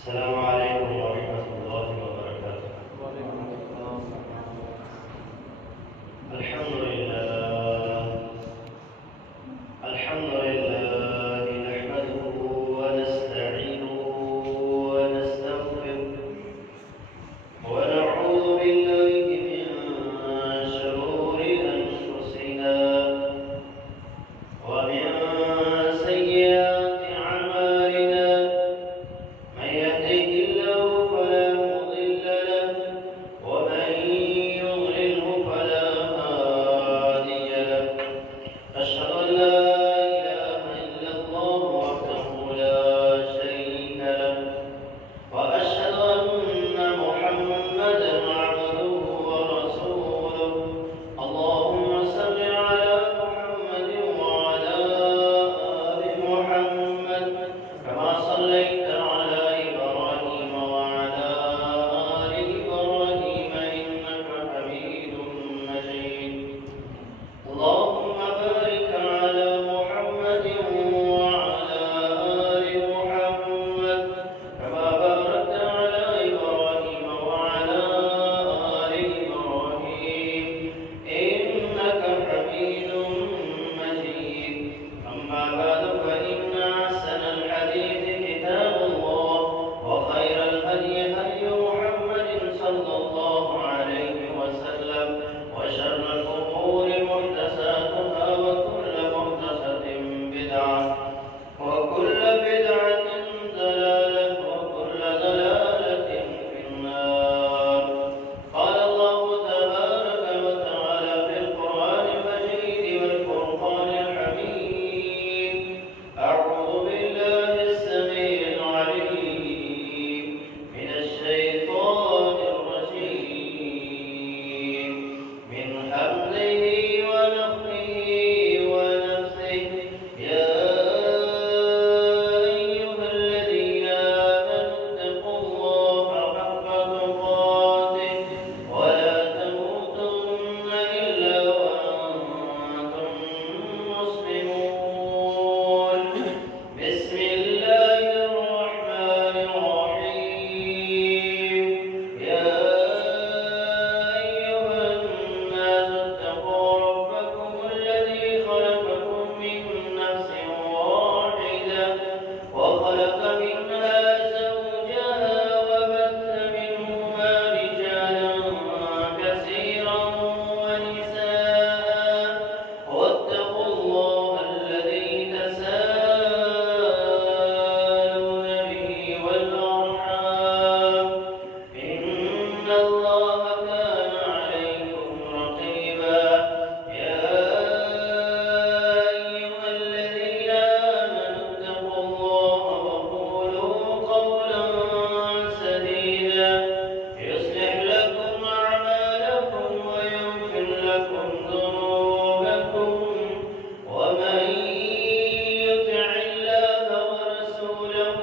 السلام عليكم ورحمة الله وبركاته. الحمد لله الحمد لله نحمده ونستعينه ونستغفره ونعوذ بالله من شرور أنفسنا ومن سيئات أعمالنا. من يهده الله فلا مضل له ومن يضلله فلا هادي له. أشهد أن لا إله إلا الله وحده لا شريك له وأشهد أن محمدا عبده ورسوله. اللهم صل على محمد وعلى آل محمد كما صليت على إبراهيم وعلى آل إبراهيم إنك حميد مجيد. اللهم بارك على محمد وعلى آل محمد كما باركت على إبراهيم وعلى آل إبراهيم إنك حميد مجيد. أما بعد فإن أحسن الحديث كتاب الله وخير الهدي هدي محمد صلى الله عليه وسلم وشر الأمور محدثاتها وكل محدثة بدعة وكل بدعة ضلالة وكل ضلالة في النار. قال الله تبارك وتعالى في القرآن المجيد والفرقان الحميد: أعوذ بالله السميع العليم من الشيطان الرجيم من همزه ونفخه ونفسه. يا أيها الذين آمنوا اتقوا الله حق تقاته ولا تموتن إلا وأنتم مسلمون. بسم الله الرحمن الرحيم. يا أيها الناس اتقوا ربكم الذي خلقكم من نفس واحدة وخلق منها زوجها وبث منهما رجالا كثيرا ونساء واتقوا الله الذي تساءلون به والأرحام إن الله كان عليكم رقيبا. يا أيها الذين آمنوا اتقوا الله وقولوا قولا سديدا يصلح لكم أعمالكم ويغفر لكم ذنوبكم ومن يطع الله ورسوله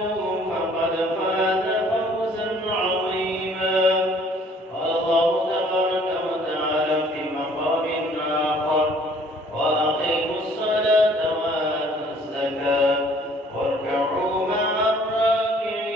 فقد فاز فوزا عظيما. قال الله تبارك وتعالى في مقام آخر: وأقيموا الصلاة وآتوا الزكاة واركعوا مع الراكعين.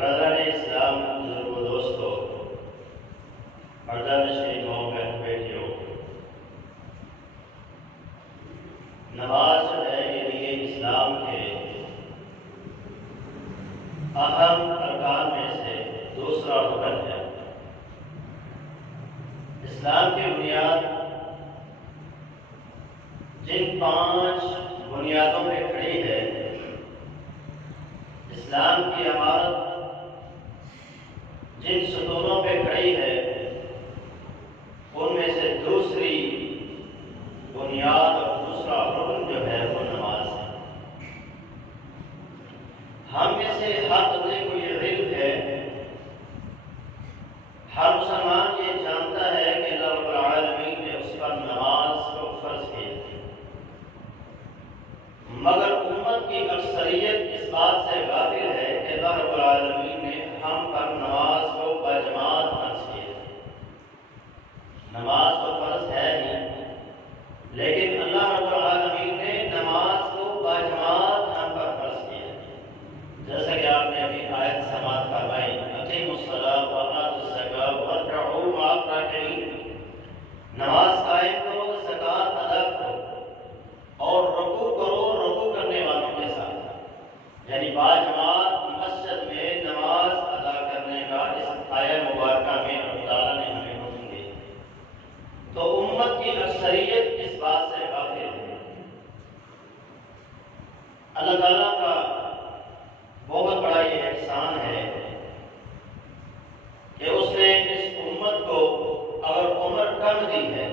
برادران اسلام، بزرگوں، دوستوں، مردان شریفوں، بہن بیٹیوں، نماز جو ہے یہ دین اسلام کے اہم ارکان میں سے دوسرا رکن ہے۔ اسلام کی بنیاد جن 5 بنیادوں پہ کھڑی ہے، اسلام کی عمارت جن ستونوں پہ کھڑی ہے، ان میں سے دوسری بنیاد اور دوسرا رکن جو ہے وہ نماز ہے۔ ہم میں سے ہر بندے کو یہ علم ہے، ہر مسلمان یہ جانتا ہے کہ اللہ رب العالمین نے اس پر نماز کو فرض کیا ہے، مگر امت کی اکثریت اس بات سے غافل ہے کہ اللہ رب العالمین نے ہم پر نماز کو باجماعت فرض کیا ہے۔ نماز تو فرض ہے ہی، لیکن اللہ رب العالمین نے نماز کو باجماعت ہم پر فرض کیا ہے۔ جیسا کہ آپ نے ابھی آیت سماعت فرمائی، اقیموا الصلاۃ وآتوا الزکاۃ وارکعوا مع الراکعین، نماز قائم کرو، زکوٰۃ ادا کرو اور رکوع کرو رکوع کرنے والوں کے ساتھ، یعنی باجماعت مسجد میں نماز ادا کرنے کا اس آیت مبارکہ میں اللہ تعالیٰ نے ہمیں حکم دیا۔ تو امت کی اکثریت اس بات سے غافل ہے۔ اللہ تعالیٰ کا بہت بڑا یہ احسان ہے کہ اس نے اس امت کو اگر عمر کم دی ہے،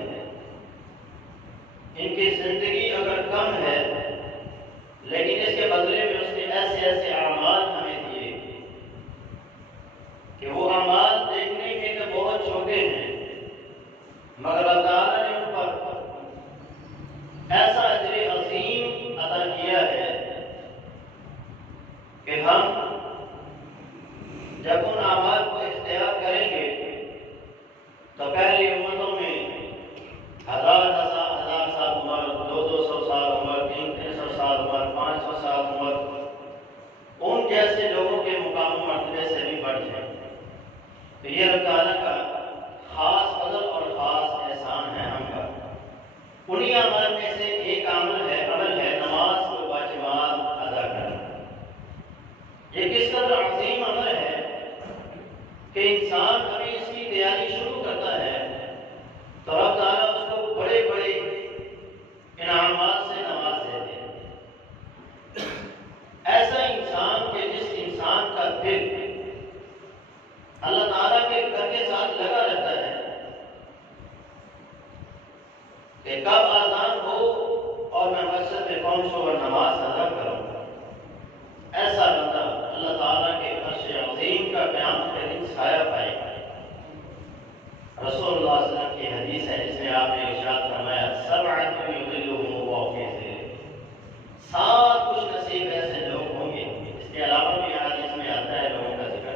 ان کی زندگی اگر کم ہے، لیکن اس کے بدلے میں اس نے ایسے ایسے اعمال ہمیں دیے کہ وہ اعمال دیکھنے کے تو بہت چھوٹے ہیں، مگر اللہ تعالیٰ نے ان پر ایسا اجر عظیم عطا کیا ہے کہ ہم جب ان اعمال کو اختیار کریں گے تو پہلی امتوں میں 1000 سال عمر، 200 سال عمر، 300 سال عمر، 500 سال عمر، ان جیسے لوگوں کے مقام و مرتبے سے بھی بڑھ جائیں۔ تو یہ اللہ تعالیٰ کا خاص فضل اور خاص احسان ہے ہم پر۔ انہی اعمال میں سے ایک عمل ہے نماز کو باجماعت ادا کرنا۔ یہ کس قدر عظیم عمل ہے کہ انسان ابھی اس کی تیاری شروع کرتا ہے تو رب تعالیٰ اس کو بڑے بڑے انعامات سے نواز دیتے ہیں۔ ایسا انسان کہ جس انسان کا دل اللہ تعالیٰ کے گھر کے ساتھ لگا رہتا ہے کہ کب آذان ہو اور میں مسجد میں پہنچوں اور نماز ادا کروں، ایسا بندہ اللہ تعالیٰ کے عرش عظیم کا قیامت کے دن سایہ پائے گا۔ رسول اللہ صلی اللہ علیہ وسلم کی حدیث ہے جس میں آپ نے ارشاد فرمایا، سبعۃ یظلهم اللہ فی ظلہ، 7 خوش نصیب ایسے لوگ ہوں گے۔ اس کے علاوہ بھی حدیث میں آتا ہے لوگوں کا ذکر،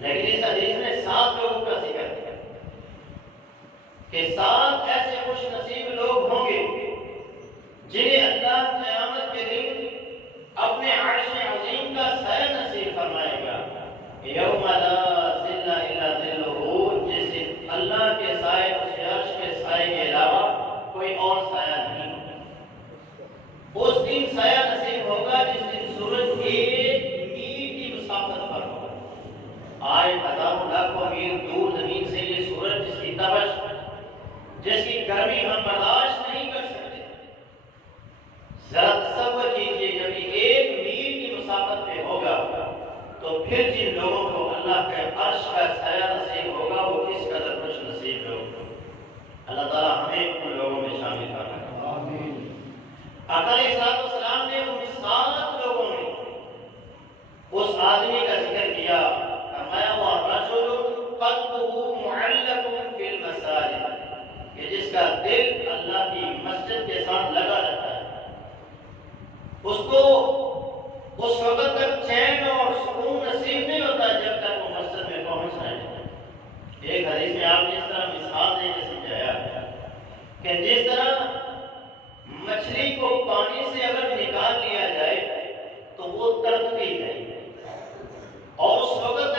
لیکن اس حدیث میں 7 لوگوں کا ذکر ہے کہ 7 ایسے خوش نصیب لوگ ہوں گے جنہیں اللہ قیامت کے دن اپنے عرش عظیم کا سایہ نصیب فرمائے گا۔ یوم لا ظل الا ظلہ، جس اللہ کے سائے، اس عرش کے سائے کے علاوہ کوئی اور سایہ نہیں ہوگا۔ اس دن سایہ نصیب ہوگا جس دن سورج 1 میل کی مسافت پر ہوگا۔ آج ہزاروں لاکھوں میل دور زمین سے یہ سورج جس کی تپش، جس کی گرمی ہم برداشت نہیں کر سکتے، ذرا تصور کیجئے جب یہ 1 میل کی مسافت پہ ہوگا تو پھر جن لوگوں کو اللہ کے عرش کا سایہ نصیب ہوگا وہ کس قدر خوش نصیب لوگ ہوں۔ اللہ تعالیٰ ہمیں ان لوگوں میں شامل کرنا۔ آمین۔ آقا علیہ السلام نے ان 7 لوگوں میں اس آدمی کا ذکر کیا، فرمایا وَرَجُلٌ قَلْبُهُ مُعَلَّقٌ فِي الْمَسَاجِدِ، کہ جس کا دل اللہ کی مسجد کے ساتھ لگا رہتا ہے، اس کو اس وقت تک چین اور سکون نصیب نہیں ہوتا جب تک وہ مسجد میں پہنچ جائے۔ ایک حدیث میں آپ نے اس طرح مثال دے کے سمجھایا کہ جس طرح مچھلی کو پانی سے اگر نکال لیا جائے تو وہ تڑپتی ہے اور اس وقت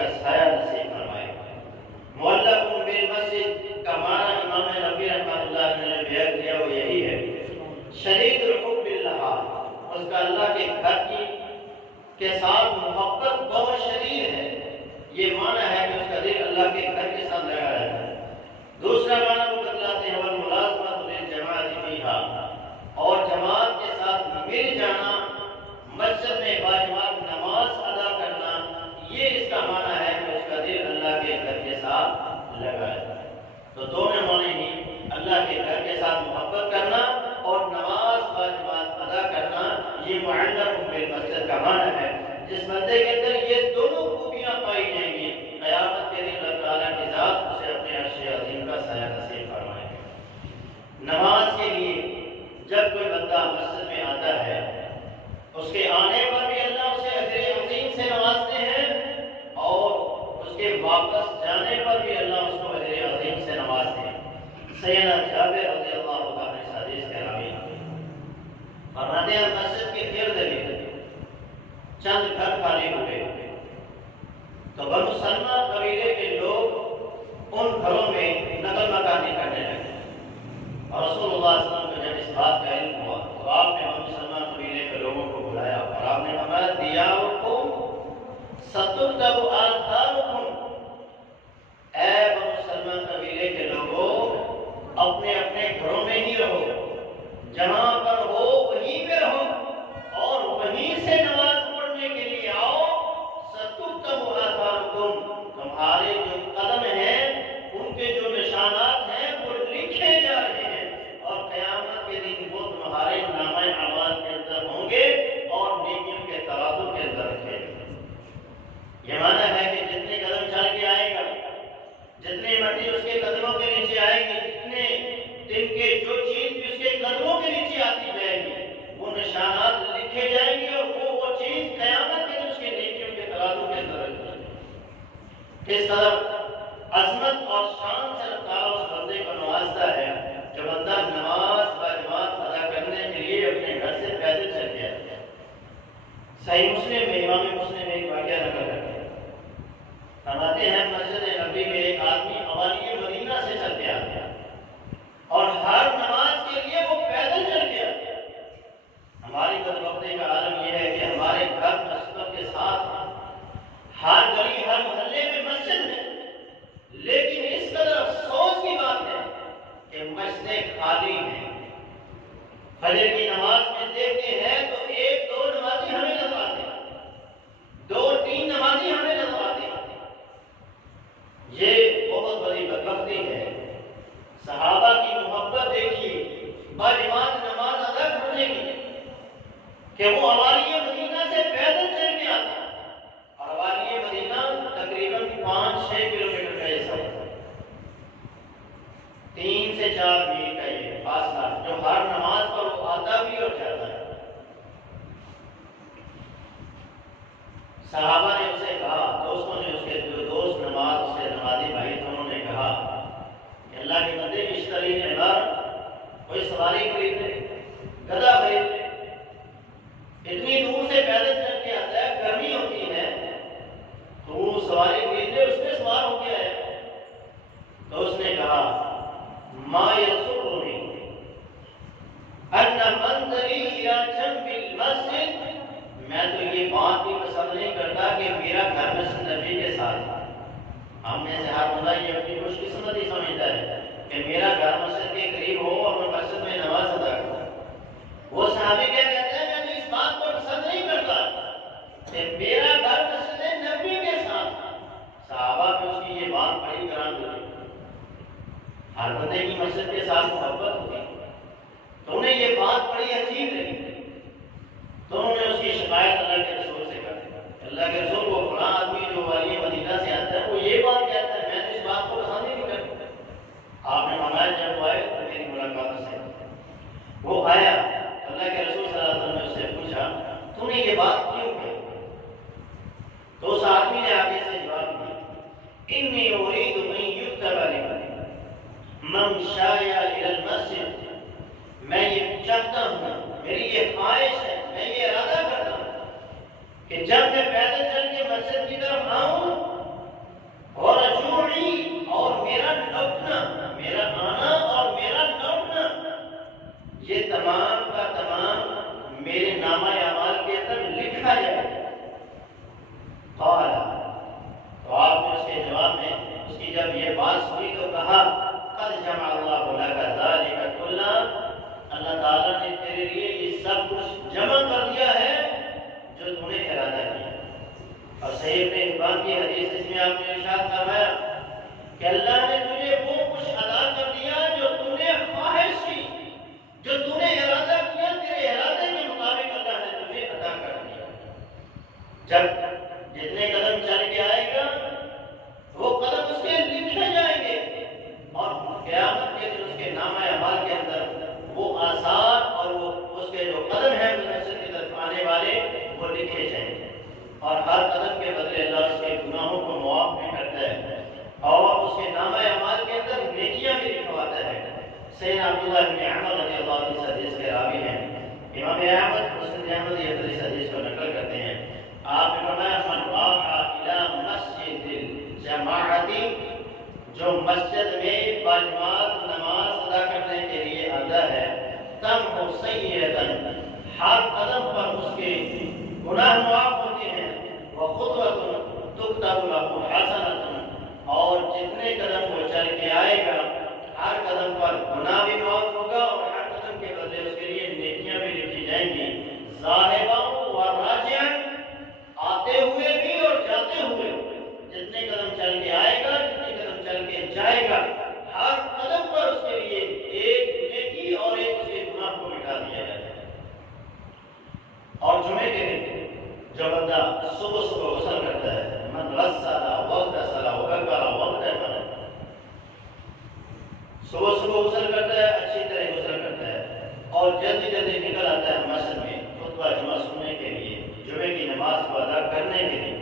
کا سایہ نصیب فرمائے۔ معلق بالمسجد کا معنی امام نبوی رحمۃ اللہ علیہ نے بیان کیا وہ یہی ہے، شدید الحب للہ، اس کا اللہ کے گھر کے ساتھ محبت بہت شدید ہے۔ یہ معنی ہے کہ اس کا دل اللہ کے گھر کے ساتھ لگا رہتا ہے۔ دوسرا معنی وہ بتلاتے ہیں والملازمۃ للجماعۃ فیہا، اور جماعت کے ساتھ مل جانا، مسجد میں باجماعت نماز ادا کرنا، یہ اس کا معنی ہے کہ اس کا دل اللہ کے گھر کے ساتھ لگا رہتا ہے۔ تو دونوں معنی ہی اللہ کے گھر کے ساتھ محبت کرنا اور نماز باجماعت ادا کرنا، یہ معلق بالمسجد کا معنی ہے۔ جس بندے کے اندر یہ دونوں خوبیاں پائی جائیں گی، قیامت کے دن اللہ تعالیٰ کی ذات اسے اپنے عرش عظیم کا سایہ نصیب فرمائے گا۔ نماز کے لیے جب کوئی بندہ مسجد میں آتا ہے، اس کے آنے پر بھی اللہ اسے اجر عظیم سے نوازتے ہیں، اور اس کے واپس جانے پر بھی اللہ اس کو اجر عظیم سے نوازتے ہیں۔ سیدنا جابر رضی اللہ عنہ اس حدیث کے راوی فرماتے ہیں مسجد کے ارد گرد چند گھر خالی ہوئے تو بنو سلمہ قبیلے کے لوگ ان گھروں میں نقل مکانی کرنے لگے، اور رسول اللہ صلی اللہ علیہ وسلم کو جب اس بات کا علم ہوا تو آپ نے بنو سلمہ قبیلے کے لوگوں کو بلایا اور آپ نے فرمایا دیارکم ستکتب آثارکم، اے بنو سلمہ قبیلے کے لوگوں اپنے اپنے گھروں میں ہی رہو، جہاں پر ہو وہیں پہ رہو، اور وہیں سے نماز پڑھنے کے لیے آؤ۔ ستکتب آثارکم، تمہارے جو قدم ہیں ان کے جو نشانات ہیں وہ لکھے جا رہے ہیں، اور قیامت کے دن وہ تمہارے نامہ اعمال کے اندر ہوں گے اور نیکیوں کے ترازو کے اندر رکھے گئے۔ یہ معنی ہے کہ جتنے قدم چل کے آئے گا، جتنے مٹی اس کے قدموں کے نیچے آئے گی، جتنے دن کے جو چیز بھی اس کے قدموں کے نیچے آتی جائے گی، وہ نشانات لکھے جائیں گے، اور وہ چیز قیامت کے دن اس کے نیکیوں کے ترازو کے اندر رکھی جائے گی۔ اس طرح عظمت اور شان سے اللہ تعالیٰ اس بندے کو نوازتا ہے جو بندہ نماز باجماعت ادا کرنے کے لیے اپنے گھر سے پیدل چل کے آتا ہے۔ صحیح مسلم میں امام مسلم میں ایک واقعہ نقل کرتے ہیں، فرماتے ہیں مسجد نبوی میں ایک آدمی اوالی مدینہ سے چل کے آتا ہے اور ہر نماز کے لیے وہ پیدل چل کے آتا ہے۔ ہماری بدبختی کا عالم یہ ہے کہ ہمارے گھر مسجد کے ساتھ ہر گلی ہر محلے میں مسجد ہے، لیکن اس قدر افسوس کی بات ہے کہ مسجدیں خالی ہیں۔ فجر کی نماز میں دیکھتے ہیں تو ایک دو نمازی ہمیں نظر آتے ہیں، دو تین نمازی ہمیں نظر آتے ہیں۔ یہ بہت بڑی بدبختی ہے۔ صحابہ کی محبت دیکھیے باجماعت نماز ادا کرنے کی، کہ وہ اوالی مدینہ سے پیدل چل کے آتا، اور اوالی مدینہ تقریباً 5-6 کلومیٹر کا یہ سفر، 3 سے 4 میل کا یہ فاصلہ جو ہر نماز پر وہ آتا بھی اور جاتا ہے۔ صحابہ نے اسے کہا، دوستوں نے اس کے جو دوست نماز اس کے نمازی بھائی تھے، انہوں نے کہا کہ اللہ کے بندے اشتری عمار، کوئی سواری خرید لے، گدھا خرید لے، اتنی دور سے پیدل چل کے آتا ہے، گرمی ہوتی ہے تو وہ سواری خرید لے، اس پہ سوار ہو کے آئے۔ تو اس نے کہا ما یسرنی ان منزلی الی جنب المسجد، میں تو یہ بات بھی پسند نہیں کرتا کہ میرا گھر مسجد نبی کے ساتھ۔ ہم میں سے ہر بندہ یہ اپنی خوش قسمتی سمجھتا ہے کہ میرا گھر مسجد کے قریب ہو اور میں مسجد میں نماز ادا کروں۔ وہ صحابی کیا کہتے ہیں، میں تو اس بات کو پسند نہیں کرتا کہ میرا گھر مسجد نبی کے ساتھ۔ صحابہ کو اس کی یہ بات بڑی گران ہوئی۔ ہر بندے کی مسجد کے ساتھ محبت ہوتی، تو انہیں یہ بات بڑی عجیب لگی، تو انہوں نے اس کی شکایت اللہ کے رسول سے کر دی۔ اللہ کے رسول کو فلاں آدمی جو والی مدینہ سے آتا ہے وہ یہ بات کہتا ہے، میں تو اس بات کو پسند ہی نہیں کرتا۔ آپ نے فرمایا جب وہ آئے تو میری ملاقات سے وہ آیا، اللہ کے رسول صلی اللہ علیہ وسلم نے اس سے پوچھا تو نے یہ بات کیوں کہی؟ تو اس آدمی نے آگے سے جواب دیا، انی ارید ان یکتب لی من شاء الی المسجد، میں یہ چاہتا ہوں، میری یہ خواہش ہے، میں یہ ارادہ کرتا ہوں کہ جب میں پیدل چل کے مسجد کی طرف آؤں حبان کی حدیث جس میں آپ نے ارشاد فرمایا کہ اللہ نے تجھے وہ کچھ عطا کر دیا جو تو نے خواہش کی، جو تو نے ارادہ کیا، تیرے ارادے کے مطابق اللہ نے تجھے عطا کر دیا۔ جب جتنے قدم چل کے آئے گا وہ قدم اس کے لکھے جائیں گے، اور قیامت کے دن اس کے نامہ اعمال کے اندر وہ آثار اور وہ اس کے جو قدم ہیں مسجد کی طرف آنے والے وہ لکھے جائیں گے، اور ہر قدم کے بدلے اللہ اس کے گناہوں کو معاف بھی کرتا ہے اور اس کے نامہ اعمال کے اندر نیکیاں بھی لکھواتا ہے۔ سیدنا عبداللہ بن عمر رضی اللہ عنہ اس حدیث کے راوی ہیں، امام احمد مسند احمد یہ حدیث کو نقل کرتے ہیں۔ آپ نے فرمایا من راح الی مسجد الجماعت، جو مسجد میں باجماعت نماز ادا کرنے کے لیے آتا ہے، تم سیئۃ، ہر قدم پر اس کے گناہ معاف ہوتے ہیں، وخطوۃ تکتب لہ حسنۃ، اور جتنے قدم وہ چل کے آئے گا ہر قدم پر گناہ بھی معاف ہوگا اور ہر قدم کے بدلے اس کے لیے نیکیاں بھی لکھی جائیں گی۔ ذاہباً و راجعاً، آتے ہوئے بھی اور جاتے ہوئے، جتنے قدم چل کے آئے گا جتنے قدم چل کے جائے گا ہر قدم پر اس کے لیے ایک نیکی اور ایک اس کے گناہ کو مٹا دیا جاتا ہے۔ اور جمعے کے دن جو بندہ صبح صبح غسل کرتا ہے، من غسل واغتسل وذکر واغتسل، صبح صبح غسل کرتا ہے، اچھی طرح غسل کرتا ہے اور جلدی جلدی نکل آتا ہے مسجد میں خطبہ جمعہ سننے کے لیے، جمعے کی نماز کو ادا کرنے کے لیے،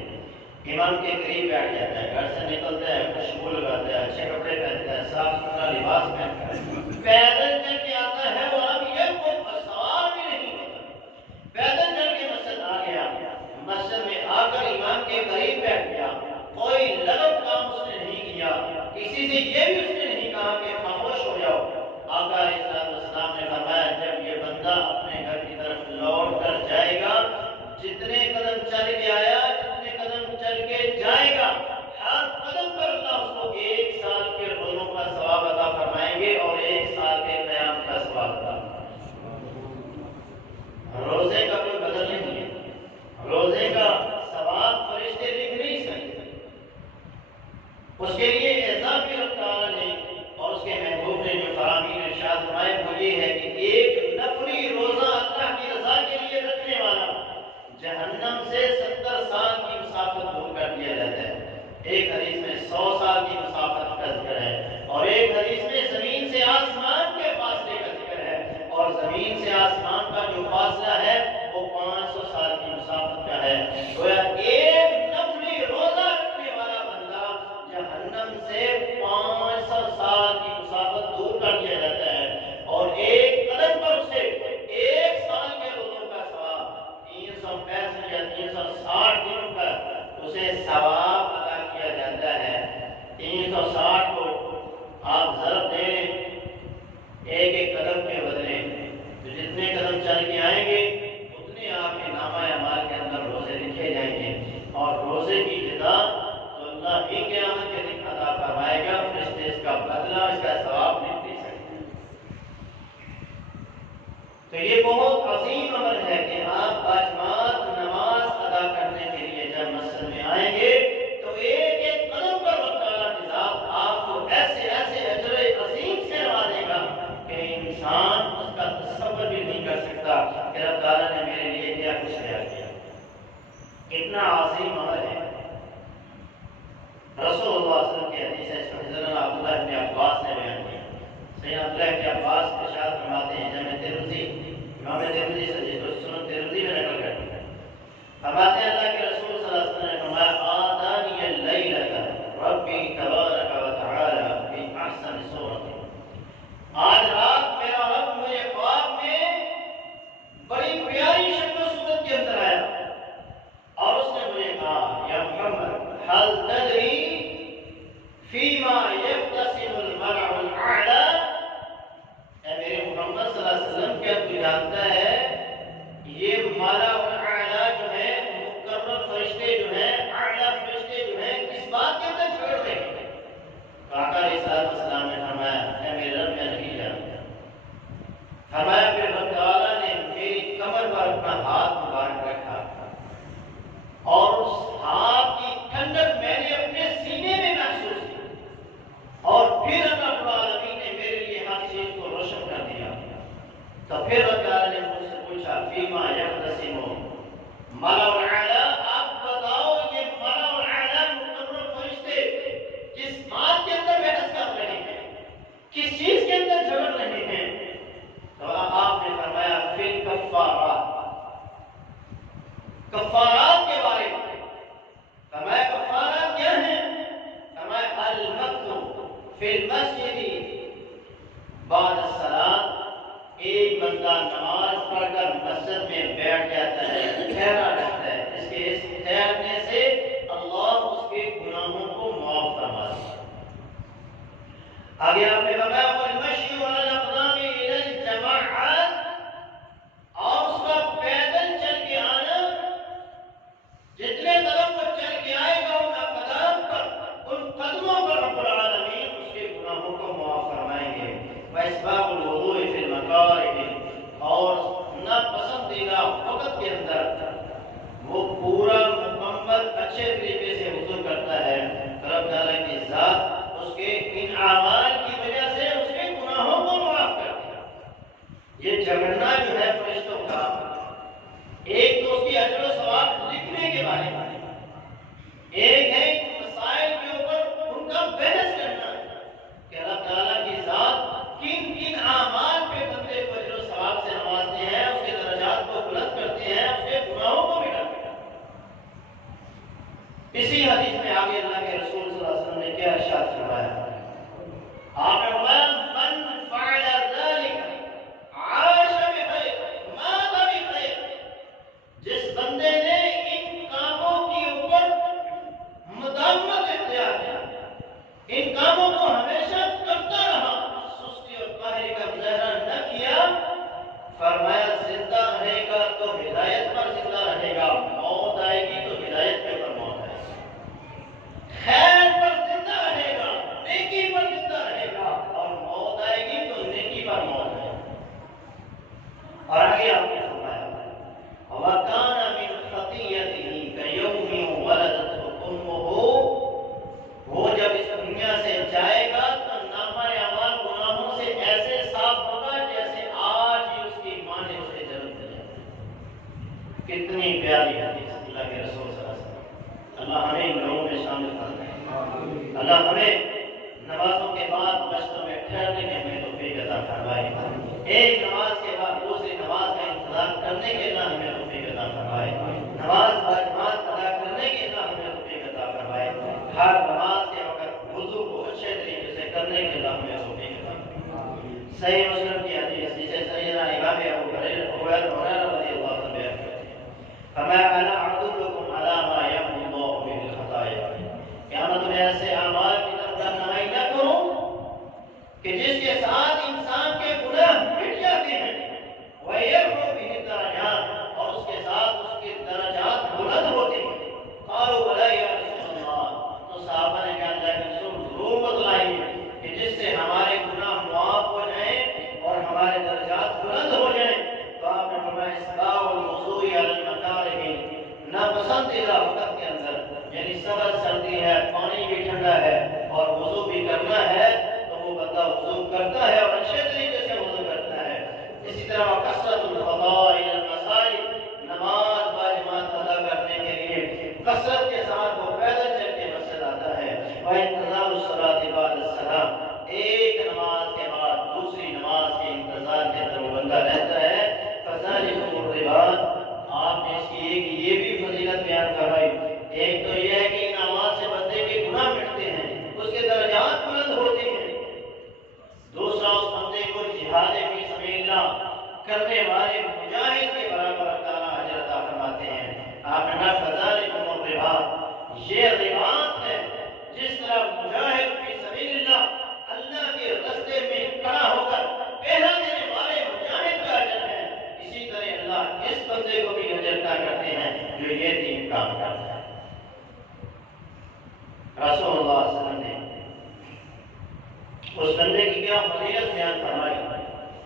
امام کے قریب بیٹھ جاتا ہے، گھر سے نکلتا ہے، خوشبو لگاتا ہے، اچھے کپڑے پہنتا ہے، صاف ستھرا لباس پہنتا ہے، پیدل چل کے آتا ہے اور اب یہ کوئی سوال بھی نہیں ہوتا، پیدل چل کے مسجد آ گیا، مسجد میں آ کر امام کے قریب بیٹھ گیا، کوئی لغو کام اس نے نہیں کیا، کسی سے یہ بھی اس نے نہیں کہا کہ خاموش ہو جاؤ۔ آقا علیہ السلام نے فرمایا جب یہ بندہ اپنے گھر کی طرف لوٹ کر جائے گا، جتنے قدم چل کے آیا جتنے قدم چل کے جائے گا ہر قدم پر اللہ اس کو 1 سال کے روزوں کا ثواب عطا فرمائیں گے اور 1 سال کے قیام کا ثواب عطا۔ روزے کا کوئی بدل نہیں ہے، روزے کا ثواب فرشتے لکھ نہیں سکتے، اس کے لیے اضافی رب تعالیٰ نے اور اس کے محبوب نے جو فرامین ارشاد فرمائے وہ یہ ہے کہ ایک نفلی روزہ اللہ کی رضا کے لیے رکھنے والا جہنم سے 70 سال کی مسافت دور کر دیا جاتا ہے۔ ایک حدیث میں 100 سال کی مسافت کا ذکر ہے اور ایک حدیث میں زمین سے آسمان کے فاصلے کا ذکر ہے، اور زمین سے آسمان کا جو فاصلہ ہے وہ 500 سال کی مسافت کا ہے۔ گویا ایک نفلی روزہ رکھنے والا بندہ جہنم سے 500 سال کی مسافت دور کر دیا جاتا ہے، اور ایک قدم پر اسے 1 سال کے روزوں کا ثواب 365 یا 360 دنوں کا اسے ثواب عطا کیا جاتا ہے۔ 360 کو آپ ضرب دیں ایک ایک قدم کے بدلے، تو جتنے قدم چل کے آئیں گے اتنے آپ کے نامہ اعمال کے اندر روزے لکھے جائیں گے، اور روزے کی جزا تو اللہ ہی قیامت کے دن عطا فرمائے گا، فرشتے اس کا بدلہ اس کا ثواب نہیں دے سکتے۔ تو یہ بہت عظیم عمل ہے کہ آپ باجماعت نماز ادا کرنے کے لیے جب مسجد میں آئیں گے تو ایک ایک قدم پر رب تعالیٰ کی ذات آپ کو ایسے ایسے اجر عظیم سے نوازے گا کہ انسان اس کا تصور بھی نہیں کر سکتا کہ رب تعالیٰ نے میرے لیے کیا کچھ تیار کیا۔ اتنا عظیم عمل ہے۔ رسول اللہ صلی اللہ علیہ وسلم کی حدیث ہے، اس کو حضرت عبداللہ بن عباس نے بیان کیا۔ سیدنا عبداللہ بن عباس ارشاد فرماتے ہیں، جامع ترمذی امام ترمذی صحیح سنن ترمذی میں نقل کرتے ہیں، فرماتے ہیں اللہ کے رسول صلی اللہ علیہ وسلم نے فرمایا آتانی اللیلۃ ربی تبارک و تعالی فی احسن صورت، آج رات میرا رب مجھے خواب میں بڑی پیاری شکل و صورت کے اندر آیا اور اس نے مجھے کہا یا محمد هل تدری فیما یقتسم الملع الاعلی، اے میرے محمد صلی اللہ علیہ وسلم کیا تو جانتا ہے یہ مالا الاعلی جو ہے مقرب فرشتے جو ہیں اعلی فرشتے جو ہیں کس بات کے اندر جھگڑ رہے ہیں؟ آقا علیہ السلام نے فرمایا اے میرے رب میں نہیں جانتا۔ فرمایا پھر رب تعالیٰ نے میری کمر پر اپنا ہاتھ مبارک رکھا اور اس ہاتھ کی فی المسجد بعد الصلاۃ، ایک بندہ نماز پڑھ کر مسجد میں بیٹھ جاتا ہے، ٹھہرا رہتا ہے، اس کے اس ٹھہرنے سے اللہ اس کے گناہوں کو معاف فرماتا ہے۔ آگے آپ نے بتایا والمشی علی الاقدام الی الجماعات، اور اس کا پیدل چل کے آنا، جتنے قدم وہ چل کے آئے گا ان قدموں پر رب العالمین اس کے گناہوں کو معاف فرمائیں گے۔ واسباغ الوضوء فی المکارہ، اور ناپسندیدہ وقت کے اندر وہ پورا مکمل اچھے طریقے سے وضو کرتا ہے، رب تعالیٰ کی ذات اس کے ان اعمال کی وجہ سے اس کے گناہوں کو معاف کرتی ہے۔ یہ جھگڑنا جو ہے فرشتوں کا، ایک تو اس کی اجر و ثواب لکھنے کے بارے میں، ایک ہے مسائل کے اوپر ان کا بحث کرنا کہ اللہ تعالیٰ کی ذات کن کن اعمال پہ بندے کو اجر و ثواب سے نوازتے ہیں، اس کے درجات کو بلند کرتے ہیں، اس کے گناہوں کو مٹاتے ہیں۔ اسی حدیث میں آگے اللہ کے رسول صلی اللہ علیہ وسلم نے کیا ارشاد فرمایا؟ آپ نے فرمایا من فعل ذلك عاش بخیر مات بخیر، جس بندے نے ان کاموں کے اوپر مداومت اختیار کی، ان کاموں کو ہمیشہ کرتا رہا، سستی اور قہری کا مظاہرہ نہ کیا، فرمایا زندہ رہے گا تو ہدایت پر زندہ رہے گا، موت آئے گی تو ہدایت کے اوپر موت آئے گی، خیر پر زندہ رہے گا، نیکی پر زندہ رہے گا، اور موت آئے گی تو نیکی پر موت آئے گی۔ اور آگے آپ نے فرمایا وَكَانَ مِنْ خَطِيَّتِهِ كَيَوْمٍ وَلَدَتْهُ أُمُّهُ، وہ جب اس دنیا سے جائے گا تو نامہ اعمال گناہوں سے ایسے صاف ہوگا جیسے آج ہی اس کی ماں نے اسے جنم دیا۔ کتنی پیاری حدیث اللہ کے رسول صلی اللہ علیہ وسلم۔ اللہ ہمیں ان لوگوں میں شامل فرمائے، اللہ ہمیں نمازوں کے بعد مشتوں میں ٹھہرنے کے ہمیں توفیق عطا فرمائے، ایک نماز کے بعد دوسری نماز کا انتظار کرنے کے اللہ ہمیں توفیق عطا فرمائے، نماز باجماعت ادا کرنے کے اللہ ہمیں توفیق عطا فرمائے، ہر نماز کے وقت وضو کو اچھے طریقے سے کرنے کے اللہ ہمیں توفیق عطا فرمائے۔ صحیح مسلم کی حدیث جسے سیدنا امام ابو ہریرہ رضی اللہ عنہ بیان کرتے ہیں، فرمایا انا اعدلکم علی ما یمحو اللہ به الخطایا، کیا میں تمہیں ایسے اعمال کی طرف رہنمائی نہ کروں کہ جس کے ساتھ انسان کے گناہ مٹ جاتے ہیں، وَيَرْفَعُ بِهِ الدَّرَجَاتِ، اور اس کے ساتھ اس کے درجات بلند ہوتے ہیں۔ قالوا بلی یا رسول اللہ، تو صحابہ نے کہا اللہ کے رسول ضرور بتلائیے کہ جس سے ہمارے گناہ معاف ہو جائیں اور ہمارے درجات بلند ہو جائیں۔ تو آپ نے فرمایا اسباغ الوضوء علی المکارہ، ناپسندیدہ وقت کے اندر، یعنی سرد سردی ہے، پانی بھی ٹھنڈا ہے اور وضو بھی کرنا ہے تو وہ بندہ وضو کرتا ہے اور اچھے طریقے سے وضو کرتا ہے۔ اسی طرح کثرت الفضائل المساجد، نماز باجماعت ادا کرنے کے لیے کثرت کے ساتھ وہ پیدل چل کے مسجد آتا ہے۔ وانتظار الصلاۃ بعد السلام، ایک نماز کے بعد دوسری نماز کے انتظار کے اندر وہ بندہ رہتا ہے۔ فذلکم الرباط، آپ نے اس کی ایک یہ بھی فضیلت بیان کروائی، ایک تو یہ ہے کہ نماز سے بندے کے گناہ مٹتے ہیں، اس کے درجات بلند ہوتے ہیں، دوسرا اس بندے کو جہاد فی سبیل اللہ کرنے والے مجاہد کے برابر اللہ تعالیٰ اجر عطا فرماتے ہیں۔ آپ نے فذلکم الرباط، یہ رباط ہے، جس طرح مجاہد فی سبیل اللہ اللہ کے راستے میں کھڑا ہو کر پہلا دینے والے مجاہد کا اجر ہے، اسی طرح اللہ اس بندے کو بھی اجر عطا کرتے ہیں جو یہ تین کام کرتا ہے۔ رسول اللہ صلی اللہ علیہ وسلم نے اس بندے کی کیا فضیلت بیان فرمائی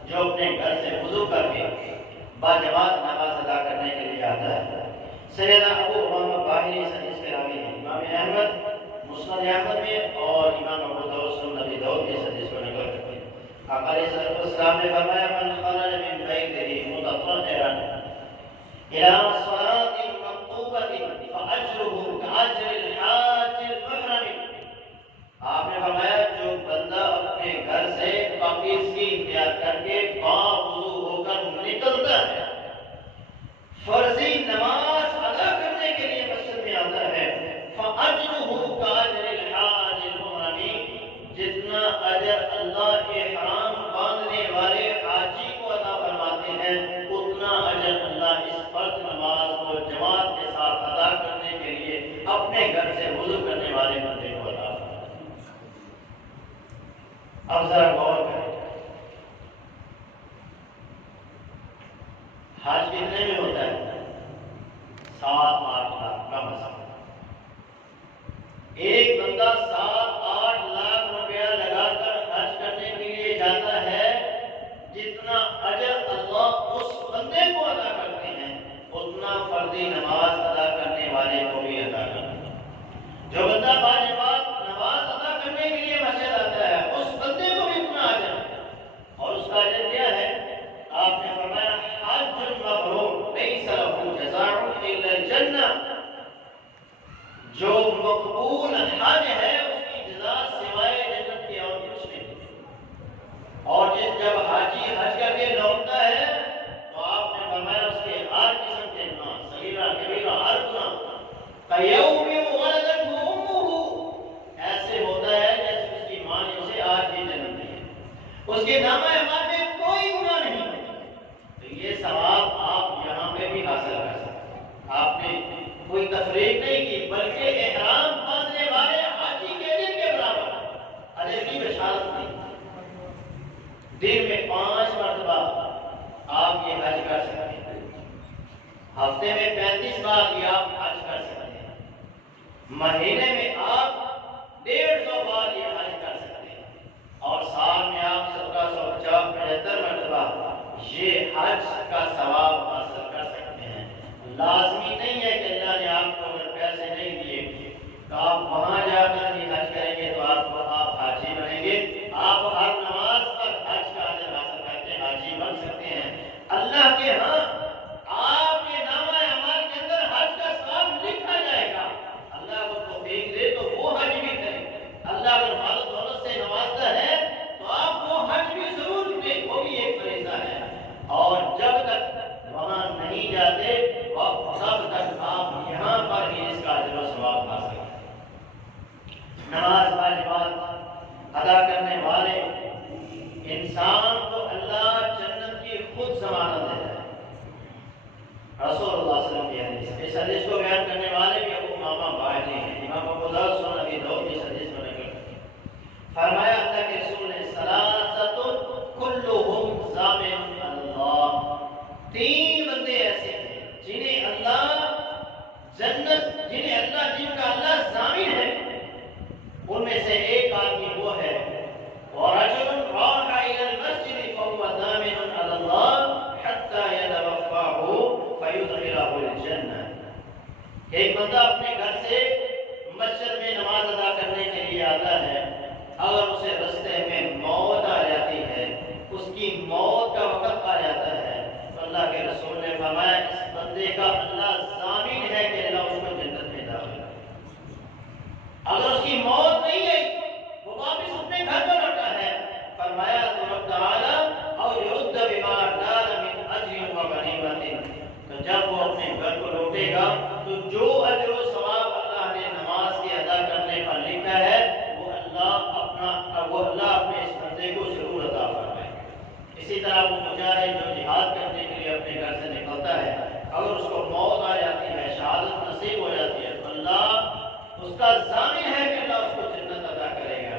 جو اپنے گھر سے وضو کر کے باجماعت نماز ادا کرنے کے لیے آتا ہے۔ سیدنا ابو امامہ باہلی حدیث کے راوی ہیں، امام احمد مسند احمد میں اور امام ابو داؤد سنن نبی داؤد کی حدیث کو نقل کرتے ہیں۔ آقا علیہ الصلوۃ والسلام نے فرمایا من خرج من بیتہ متطہرا الی صلاۃ مکتوبۃ فاجرہ کاجر الحاج المحرم، آپ نے فرمایا جو بندہ اپنے گھر سے پاکیزگی اختیار کر کے باوضو ہو کر نکلتا ہے، فرضی نماز ادا کرنے کے لیے مسجد میں آتا ہے، فاجرہ کاجر الحاج المحرم، جتنا اب ذرا غور کریں، حج کتنے میں ہوتا ہے؟ 7-8 لاکھ کا مسئلہ۔ ایک بندہ 7-8 لاکھ روپیہ لگا کر حج کرنے کے لیے جاتا ہے، جتنا اجر اللہ اس بندے کو ادا کرتے ہیں اتنا فرضی نماز ادا کرنے والے کو بھی ادا کرتے ہیں۔ جو بندہ باجماعت نماز ادا کرنے کے لیے مسجد آتا ہے اس بندے کو بھی اتنا اجر ہے، اور اس کا اجر کیا ہے؟ آپ نے فرمایا حج مبرور لیس لہ جزاء الا الجنہ، جو مقبول حج ہے اس کی جزا سوائے جنت کے اور کچھ نہیں۔ اور جب حاجی حج کر کے لوٹتا ہے تو آپ نے فرمایا اس کے ہر قسم کے گناہ، صغیرہ کبیرہ، ہر گناہ کیوم ولدتہ امہ، ایسے ہوتا ہے جیسے اس کی ماں نے اسے آج ہی جنم دی ہے، اس کے نامہ اعمال میں کوئی گناہ نہیں۔ تو یہ ثواب آپ یہاں پہ بھی حاصل کر سکتے ہیں۔ آپ نے کوئی تفریق نہیں کی، بلکہ احرام باندھنے والے حاجی کے اجر کے برابر اجر کی بشارت دی۔ دن میں 5 مرتبہ آپ یہ حج کر سکتے ہیں، ہفتے میں 35 بار یہ آپ حج کر سکتے ہیں، مہینے میں آپ 150 بار یہ حج کر سکتے ہیں، اور سال میں آپ 1775 مرتبہ یہ حج کا ثواب حاصل کر سکتے ہیں۔ لازمی نہیں ہے کہ اللہ نے آپ کو اگر پیسے نہیں دیے تو آپ وہاں جا کر ہی حج کریں گے تو آپ حاجی بنیں گے۔ آپ ہر نماز پر حج کا اجر حاصل کر کے حاجی بن سکتے ہیں۔ اللہ کے ہاں آپ کے نامہ اعمال کے اندر حج کا ثواب لکھا جائے گا۔ اللہ کو توفیق دے تو وہ حج بھی کریں، اللہ اگر مال و دولت سے نوازتا ہے تو آپ وہ حج بھی ضرور کریں، وہ بھی ایک فریضہ ہے۔ اور جب تک وہاں نہیں جاتے تب تک آپ یہاں پر ہی اس کا اجر و ثواب حاصل کریں۔ نماز واجبات ادا کرنے والے انسان کو اللہ جنت کی خود ضمانت دیتا ہے۔ رسول اللہ صلی اللہ علیہ وسلم کی حدیث، اس حدیث کو بیان کرنے والے بھی ابو امامہ باہلی ہیں، امام ابو داؤد سنن ابی داؤد اس حدیث میں نقل کرتے ہیں۔ فرمایا اللہ کے رسول نے ثلاثۃ کلھم ضامن اللہ، 3 بندے ایسے ہیں جنہیں اللہ جنت، جن کا اللہ ضامن ہے۔ ان میں سے ایک آدمی وہ ہے وَرَجُلٌ رَاحَ إِلَى الْمَسْجِدِ فَهُوَ ضَامِنٌ عَلَى اللَّهِ حَتَّى يَتَوَفَّاهُ فَيُدْخِلَهُ الْجَنَّةَ، ایک بندہ اپنے گھر سے مسجد میں نماز ادا کرنے کے لیے آتا ہے، اگر اسے رستے میں موت آ جاتی ہے، اس کی موت کا وقت آ جاتا ہے، تو اللہ کے رسول نے فرمایا اس بندے کا اللہ ضامن ہے کہ اللہ اس کو جنت میں داخل کرے۔ اگر اس کی موت نہیں ہے، وہ واپس اپنے گھر پر لوٹا ہے، فرمایا تو رب تعالی او یرد بما دار من اجر و غنیمت، تو جب وہ اپنے گھر کو لوٹے گا تو جو اجر و ثواب اللہ نے نماز کے ادا کرنے پر لکھا ہے وہ اللہ اپنے اس بندے کو ضرور عطا فرمائے گا۔ اسی طرح وہ مجاہد جو جہاد کرنے کے لیے اپنے گھر سے نکلتا ہے، اگر اس کو موت آ جاتی ہے، شہادت نصیب ہو جاتی ہے، تو اللہ اس کا ضامن ہے کہ اللہ اس کو جنت عطا کرے گا۔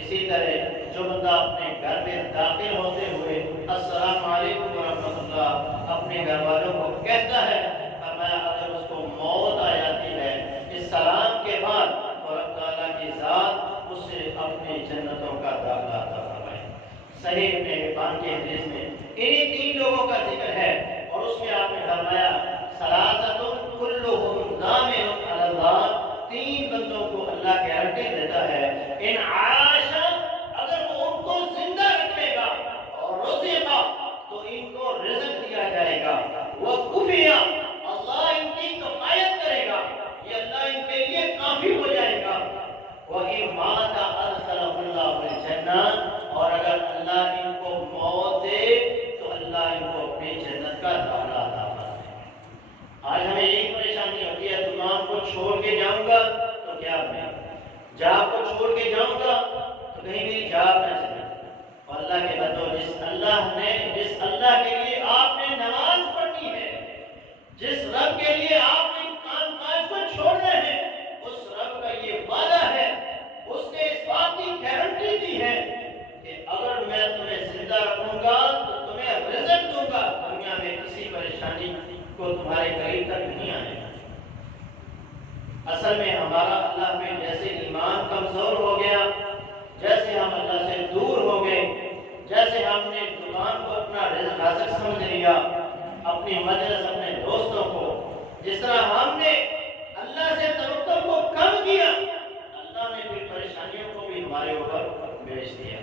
اسی طرح جو بندہ اپنے گھر میں داخل ہوتے ہوئے السلام علیکم ورحمۃ اللہ اپنے گھر والوں کو کہتا ہے، فرمایا اگر اس کو موت آ جاتی ہے اس سلام کے بعد تو رب تعالیٰ کی ذات اسے اپنی جنتوں کا داخلہ عطا فرمائے۔ صحیح ابن حبان کی حدیث میں انہی 3 لوگوں کا ذکر ہے، اور اس میں آپ نے فرمایا ثلاثۃ کلھم ضامن علی اللہ، 3 بندوں کو اللہ گارنٹی دیتا ہے، ان عاش، اگر وہ ان کو زندہ رکھے گا، اور رزقا، تو ان کو رزق دیا جائے گا، وہ کفیا، اللہ ان کی کفایت کرے گا، یہ اللہ ان کے لیے کافی ہو جائے گا، وَإِن مَاتَ أَدْخَلَهُ اللَّهُ الْجَنَّةَ، اور اگر اللہ ان کو موت دے تو اللہ ان کو اپنی جنت کا داخلہ عطا فرمائے گا۔ آج ہمیں ایک پریشانی ہوتی ہے، دکان کو چھوڑ کے جاؤں گا تو کیا بنے گا، جاب کو چھوڑ کے جاؤں گا تو کہیں میری جاب نہ چلے۔ اور اللہ کے بندو، جس اللہ کے لیے آپ نے نماز پڑھنی ہے، جس رب کے لیے آپ نے کام کاج کو چھوڑنا ہے، اس رب کا یہ وعدہ ہے، اس نے اس بات کی گارنٹی دی ہے کہ کمزور ہو گیا، جیسے ہم اللہ سے دور ہو گئے، جیسے ہم نے دکان کو اپنا رزق سمجھ لیا، اپنی مجلس اپنے دوستوں کو، جس طرح ہم نے اللہ سے توکل کو کم کیا، اللہ نے پھر پریشانیوں کو بھی ہمارے اوپر بھیج دیا۔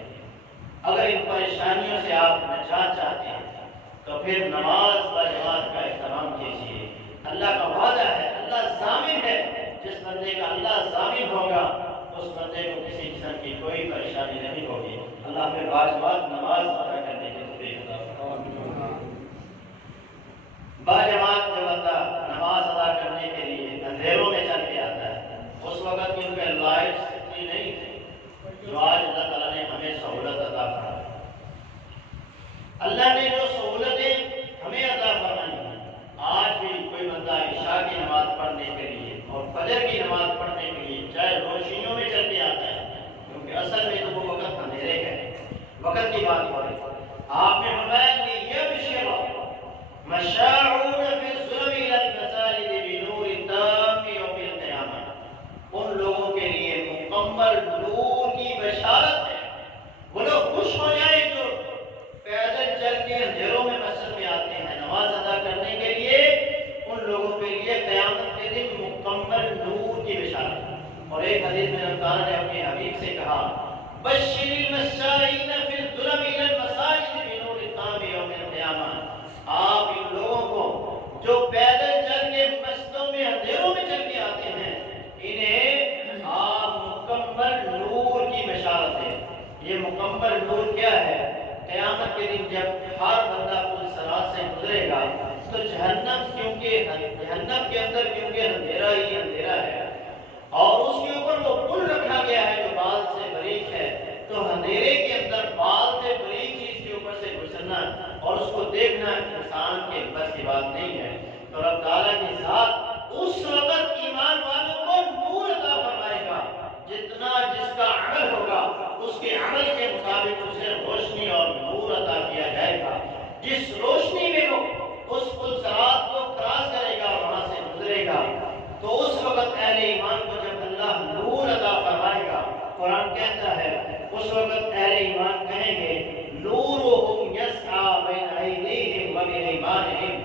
اگر ان پریشانیوں سے آپ نجات چاہتے ہیں تو پھر نماز با جماعت کا اہتمام کیجیے۔ اللہ کا وعدہ ہے، اللہ ضامن ہے، جس بندے کا اللہ ضامن ہوگا اس بندے کو کسی قسم کی کوئی پریشانی نہیں ہوگی۔ اللہ ہمیں با جماعت نماز ادا کرنے کی توفیق عطا فرمائے۔ با جماعت جو بندہ نماز ادا کرنے کے لیے اندھیروں میں چل کے آتا ہے، اس وقت ان کے لائٹس اتنی نہیں تھی جو آج اللہ تعالیٰ نے ہمیں سہولت عطا فرمائی۔ اللہ نے جو سہولتیں ہمیں عطا فرمائی ہیں، آج بھی کوئی بندہ عشاء کی نماز پڑھنے کے لیے اور فجر کی نماز پڑھنے کے لیے چاہے روشنیوں میں چل کے آتا ہے، کیونکہ اصل میں تو وہ وقت اندھیرے ہے، وقت کی بات ہو رہی ہے۔ آپ نے فرمایا کہ مشاعون فی الظلم الی المساجد بنور تام یوم القیامہ، ان لوگوں کے لیے مکمل نور کی بشارت ہے۔ وہ لوگ خوش ہو جائیں جو پیدل چل کے اندھیروں میں مسجد میں آتے ہیں نماز ادا کرنے کے لیے، ان لوگوں کے لیے قیامت کے دن مکمل نور کی بشارت ہے۔ اور ایک حدیث میں اللہ تعالیٰ نے اپنے حبیب سے کہا بشر المشائین فی الظلم الی المساجد بنور تام یوم القیامہ، آپ ان لوگوں کو جو پیدل چل کے مسجدوں میں اندھیروں میں چل کے آتے ہیں، انہیں آپ مکمل نور کی بشارت ہے۔ یہ مکمل نور کیا ہے؟ قیامت کے دن جب ہر بندہ پل صراط سے گزرے گا تو جہنم کے اندر کیونکہ اندھیرا ہی اندھیرا ہے اور اس کے اوپر وہ پل رکھا گیا ہے جو بال سے باریک ہے، تو اندھیرے کے اندر بال سے باریک چیز کے اوپر سے گزرنا اور اس کو دیکھنا انسان کے بس کی بات نہیں ہے۔ تو رب تعالیٰ کی ذات اس وقت ایمان والوں کو نور عطا فرمائے گا، جتنا جس کا عمل ہوگا اس کے عمل کے مطابق اسے روشنی اور نور عطا کیا جائے گا۔ جس روشنی میں وہ اس پل صراط کو کراس کرے گا اور وہاں سے گزرے گا، تو اس وقت اہل ایمان کو جب اللہ نور عطا فرمائے گا، قرآن کہتا ہے اس وقت اہل ایمان کہیں گے نورہم یسعی بین ایدیہم و بایمانہم،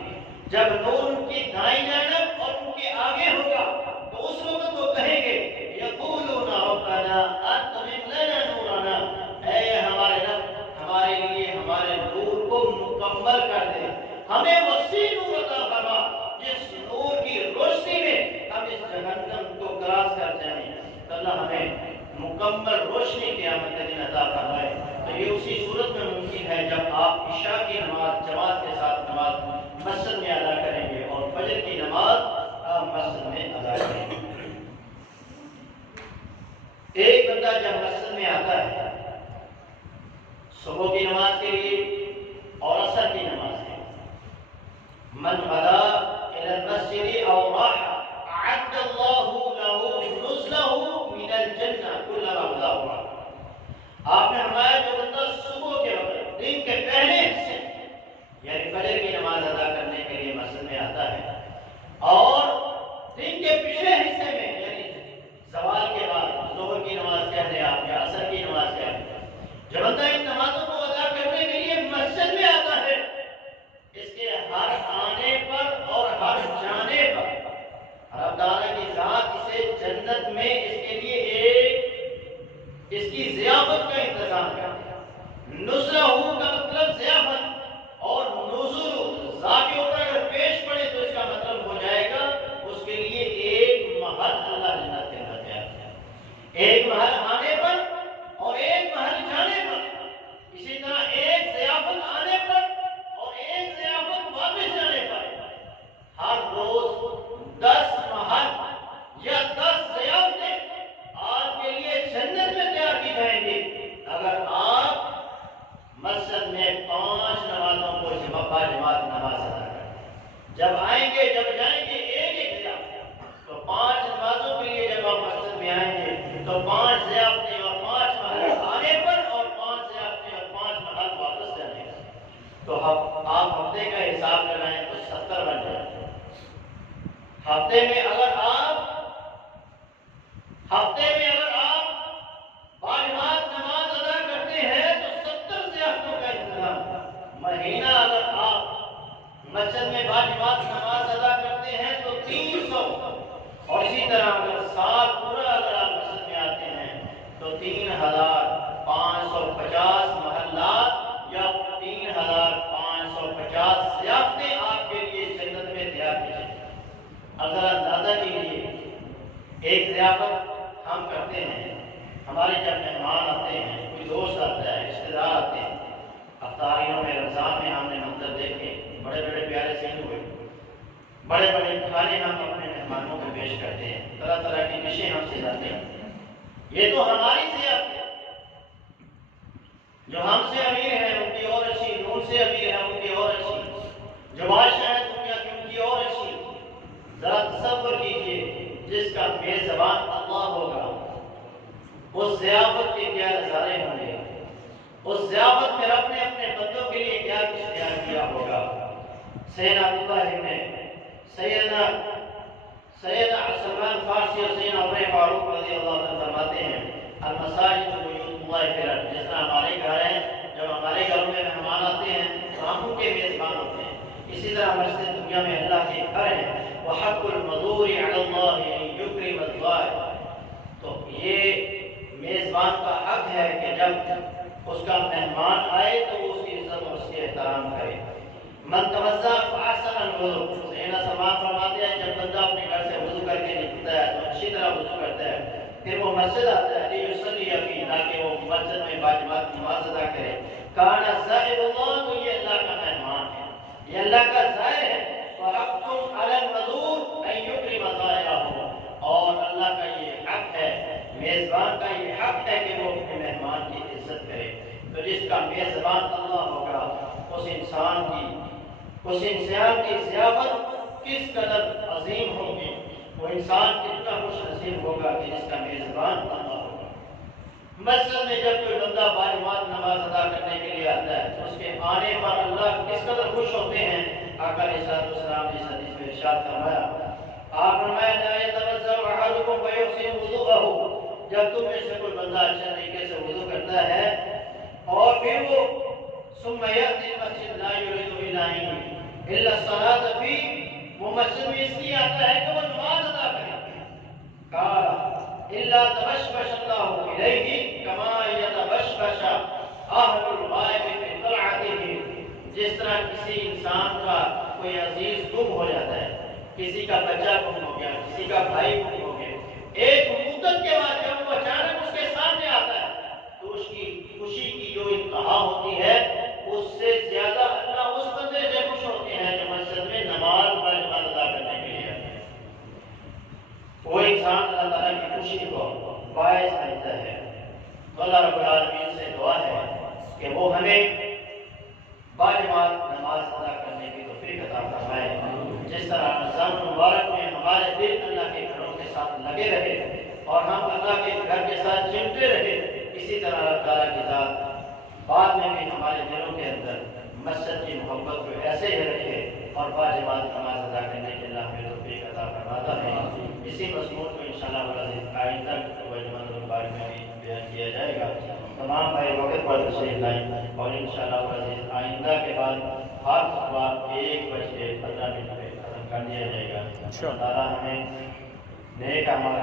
جب نور ان کی دائیں جانب اور ان کے آگے ہوگا تو اس وقت وہ کہیں گے یقولون ربنا اتمم لنا نورنا، اے ہمارے رب ہمارے لیے ہمارے نور کو مکمل کر دے، ہمیں وسیع نور عطا فرما جس نور کی روشنی میں ہم اس جہنم کو کراس کر جائیں۔ تو اللہ ہمیں مکمل روشنی قیامت کے دن عطا فرمائے۔ تو یہ اسی صورت میں ممکن ہے جب آپ عشاء کی نماز جماعت کے ساتھ نماز مسجد میں ادا کریں گے اور فجر کی نماز آپ مسجد میں ادا کریں گے۔ ایک بندہ جب مسجد میں آتا ہے صبح کی نماز کے لیے اور عصر کی نماز کے لیے، من غدا الى المسجد او راح اعد الله له نزله من الجنہ كلما غدا۔ آپ نے فرمایا جو بندہ صبح کے وقت دن کے پہلے حصے یعنی فجر کی نماز ادا کرنے کے لیے مسجد میں آتا ہے اور دن کے پچھلے حصے میں یعنی زوال کے بعد ظہر کی نماز کہہ دیں آپ یا عصر کی نماز کہہ دیں، جو بندہ ان نمازوں کو ادا کرنے کے لیے مسجد میں آتا ہے، اس کے ہر آنے پر اور ہر جانے پر رب تعالیٰ کی ذات اسے جنت میں اس کے لیے اس کی ضیافت کا انتظام کرتا ہے۔ نزلہ کا مطلب ضیافت اور نزول ذا کے اوپر اگر پیش پڑے تو اس کا مطلب ہو جائے گا اس کے لیے ایک محل اللہ جنت کے اندر تیار کیا، ایک محل آنے پر اور ایک محل جانے پر، اسی طرح ایک ضیافت آنے پر اور ایک ضیافت واپس جانے پر، ہر روز 10 محل یا 10 ضیافتیں آپ کے لیے جنت میں تیار کی جائیں گی اگر آپ مسجد میں 5 نمازوں کو جماعت نماز ادا کریں۔ جب آئیں گے جب جائیں گے ایک ضیافت، تو 5 نمازوں کے لیے جب آپ مسجد میں آئیں گے تو 5 ضیافتیں اور 5 محل آنے پر اور 5 ضیافتیں اور 5 محل واپس جانے پر، تو آپ ہفتے کا حساب لگائیں تو 70 بن جائیں گے۔ ہفتے میں اگر آپ طرح اگر سال پورا اگر آپ مسجد میں آتے ہیں تو 3550 محلات یا 3550 ضیافتیں آپ کے لیے جنت میں تیار کی جائیں گی۔ اب ذرا اندازہ کیجیے، ایک ضیافت ہم کرتے ہیں، ہمارے جب مہمان آتے ہیں، کوئی دوست آتا ہے، رشتے دار آتے ہیں، افطاریوں میں رمضان میں ہم نے منظر دیکھے، بڑے بڑے پیارے سین ہوئے، بڑے بڑے کھانے ہم اپنے مہمانوں کو پیش کرتے ہیں، طرح طرح کی ڈشیں ہم سے لاتے ہیں۔ یہ تو ہماری ضیافت ہے۔ جو ہم سے امیر ہیں ان کی اور اچھی، جو ان سے امیر ہیں ان کی اور اچھی، جو بادشاہ ہیں دنیا کی ان کی اور اچھی۔ ذرا تصور کیجئے، جس کا میزبان اللہ ہوگا، اس ضیافت کے کیا نظارے ہوں گے، اس ضیافت میں رب نے اپنے بندوں کے لیے کیا کچھ تیار کیا ہوگا۔ سیدنا عبداللہ ابن سیدنا سلمان فارسی اور سیدنا عمر فاروق رضی اللہ عنہ فرماتے ہیں المساجد بیوت اللہ فی الارض، جس طرح ہمارے گھر ہیں، جب ہمارے گھروں میں مہمان آتے ہیں تو ہم ان کے میزبان ہوتے ہیں، اسی طرح مسجد دنیا میں اللہ کے گھر ہیں۔ وحق المزور علی اللہ ان یکرم الضیف، تو یہ میزبان کا حق ہے کہ جب اس کا مہمان آئے تو اس کی عزت اور اس کے احترام کرے۔ من توضأ فاحسن الوضوء، سیدنا سلمان فرماتے ہیں جب بندہ اپنے گھر سے وضو کر کے نکلتا ہے تو اچھی طرح وضو کرتا ہے، پھر وہ مسجد آتا ہے لیصلی فیہ، تاکہ وہ مسجد میں باجماعت نماز ادا کرے۔ کان زائر اللہ، تو یہ اللہ کا مہمان ہے، یہ اللہ کا زائر ہے۔ وحق علی المزور ان یکرم ضائرہ، اور اللہ کا یہ حق ہے، میزبان کا یہ حق ہے کہ وہ اپنے مہمان کی عزت کرے۔ تو جس کا میزبان اللہ ہوگا، اس انسان کی ضیافت کس قدر عظیم ہوگی، وہ انسان کتنا خوش نصیب ہوگا کہ جس کا میزبان اللہ ہوگا۔ مسجد میں جب کوئی بندہ باجماعت نماز ادا کرنے کے لیے آتا ہے تو اس کے آنے پر اللہ کس قدر خوش ہوتے ہیں۔ آقا علیہ السلام نے اس حدیث میں ارشاد فرمایا، آپ فرمایا لا یتوضأ احدکم فیحسن وضوءہ، جب تم میں سے کوئی بندہ اچھا طریقے سے وضو کرتا ہے اور پھر وہ ثم یأتی المسجد لا یرید الا الصلاۃ فیہ، وہ مسجد میں اس لیے آتا ہے کہ وہ نماز ادا کرے، قال الا تبشبش اللہ الیہ کما یتبشبش اہل الغائب فی طلعتہ، جس طرح کسی انسان کا کوئی عزیز گم ہو جاتا ہے، کسی کا بچہ گم ہو گیا، کسی کا بھائی گم ہو گیا، ایک مدت کے بعد جب وہ اچانک اس کے سامنے آتا ہے تو اس کی خوشی کی جو انتہا ہوتی ہے، اس سے زیادہ اللہ اس بندے سے خوش ہوتے ہیں جو مسجد میں نماز باجماعت ادا کرنے کے لیے آتے ہیں۔ وہ انسان اللہ تعالیٰ کی خوشی کو باعث بنتا ہے۔ تو اللہ رب العالمین سے دعا ہے کہ وہ ہمیں باجماعت نماز ادا کرنے کی توفیق عطا فرمائے، جس طرح رمضان مبارک میں ہمارے دل اللہ کے گھروں کے ساتھ لگے رہے اور ہم اللہ کے گھر کے ساتھ چمٹے رہے، اسی طرح اللہ تعالیٰ کی ذات بعد میں بھی ہمارے دلوں کے اندر مسجد کی محبت کو ایسے ہی رکھے اور باجماعت نماز ادا کرنے کے اللہ ہمیں توفیق عطا فرماتا ہے۔ اسی مضمون کو انشاءاللہ العزیز آئندہ جمعۃ المبارک میں بھی بیان کیا جائے گا۔ تمام بھائی وقت پر تشریف لائیں اور انشاءاللہ العزیز آئندہ کے بعد ہر خطبہ 1:15 پہ ختم کر دیا جائے گا۔ اللہ تعالیٰ ہمیں نیک اعمال